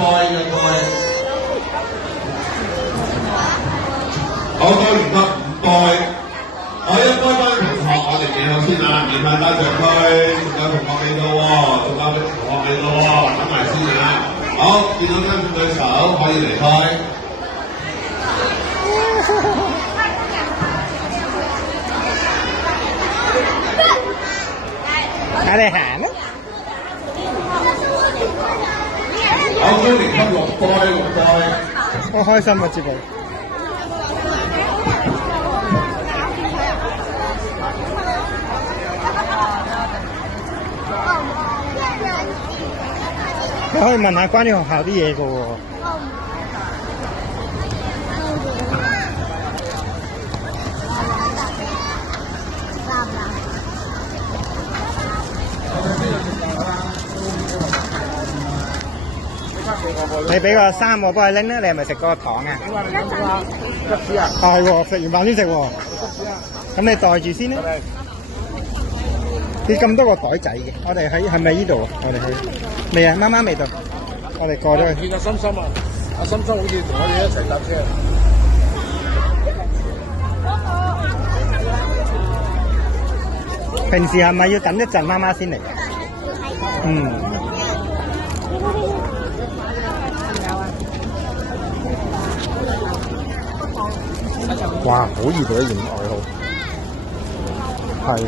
好多唔得5杯，我一杯幫同學，我哋記好先啊！免費單場區，仲有同學未到喎，仲有同學未到喎，等埋先啊！好，見到跟住對手可以離開。我哋行啦。好，歡迎給6杯。好開心啊！節目。你可以問下關於學校啲嘢㗎喎。你俾個3我幫佢拎啦，你係咪食嗰個糖啊？吉士啊！係喎，食完飯先食喎。咁你袋住先啦。你咁多個袋仔嘅，我哋喺係咪呢度啊？我哋去未啊？媽媽未到，我哋過咗去。見阿心心啊，阿心心好似同我哋一齊搭車。平時係咪要等一陣媽媽先嚟？嗯。哇！好熱到一件外號，係。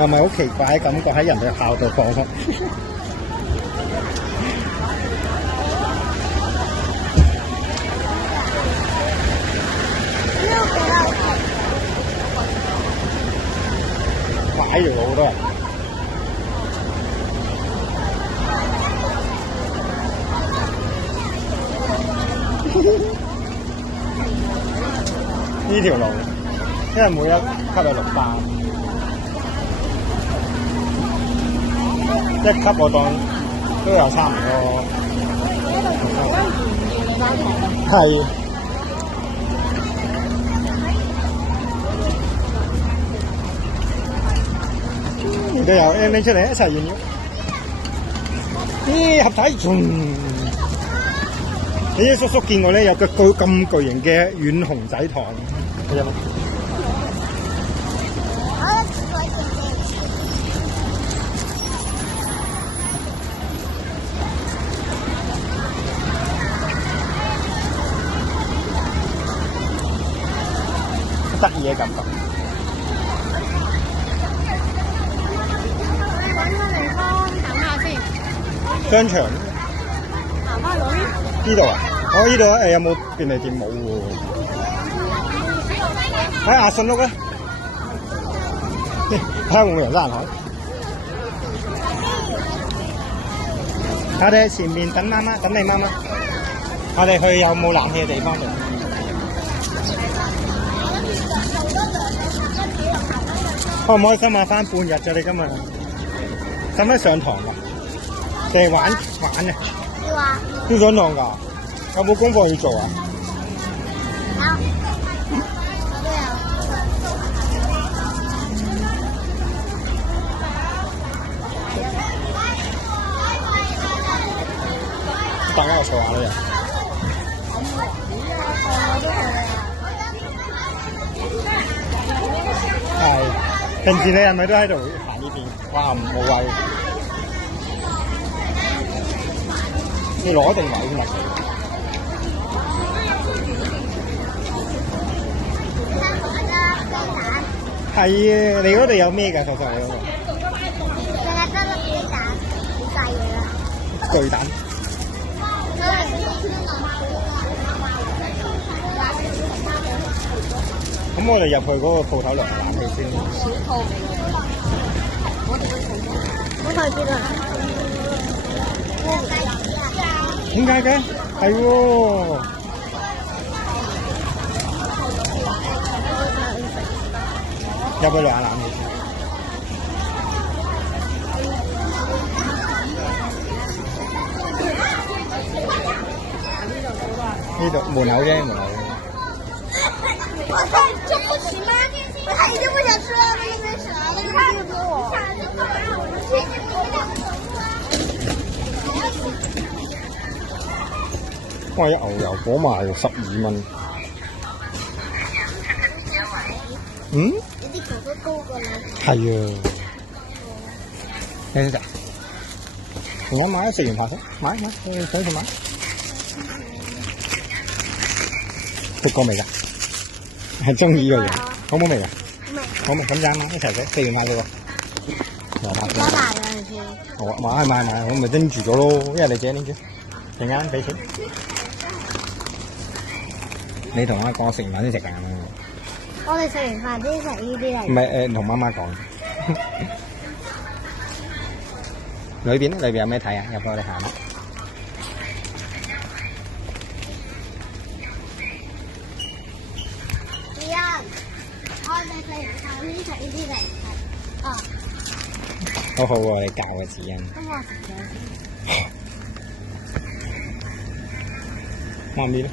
係咪好奇怪嘅感覺喺人哋校度放空？擺住好多人。呢條路，因為每一級有6班。一級我當都有差唔多，係。而家有 M 出嚟一齊完咗。咦，合體！你啲叔叔見過咧，有個咁巨型嘅軟熊仔糖，你有冇？得意嘅感覺。揾個地方等下先。商場。行翻去呢度啊？我呢度有冇便利店？冇喎。喺阿信屋咧，睇下會唔會有人行？我哋喺前面等媽媽，等你媽媽。我哋去有冇冷氣嘅地方度？開唔開心啊？返半日咋你今日？使唔使上堂㗎？定係玩啊？要啊！要上堂㗎？有冇功課要做啊？有。等我坐下啦又。係。平時你係咪都喺度行呢邊？哇，冇位。你攞定位㗎嘛？係啊，你嗰度有咩㗎？確實係嗰個。淨係得粒雞蛋，好細嘅啦。巨蛋。咁我哋入去嗰個鋪頭涼冷氣先。小套俾我哋會重複。我睇見啦。點解嘅？係喎。入去涼下冷氣先。呢度門口啫，門口。这不行吗？他已经不想吃了，那个那啥了，你看，哇！啲牛油果賣12蚊。嗯？你啲球都高過你。係啊。你食？同我買食完飯先，買，你想食買？食過未㗎？係中意嘅嘢，好唔好味㗎？好味，咁就啱啱一齊食，食完飯食喎。又買咗。我買，我咪拎住咗咯，一係你自己拎住，陣間俾錢。你同我講食完飯先食㗎。我哋食完飯先食呢啲嚟。唔係同媽媽講。裏邊有咩睇啊？入去我哋行啦。我哋食完飯先食呢啲嚟睇。哦。好好喎，你教嘅指引。咁我食咗先。媽咪咧？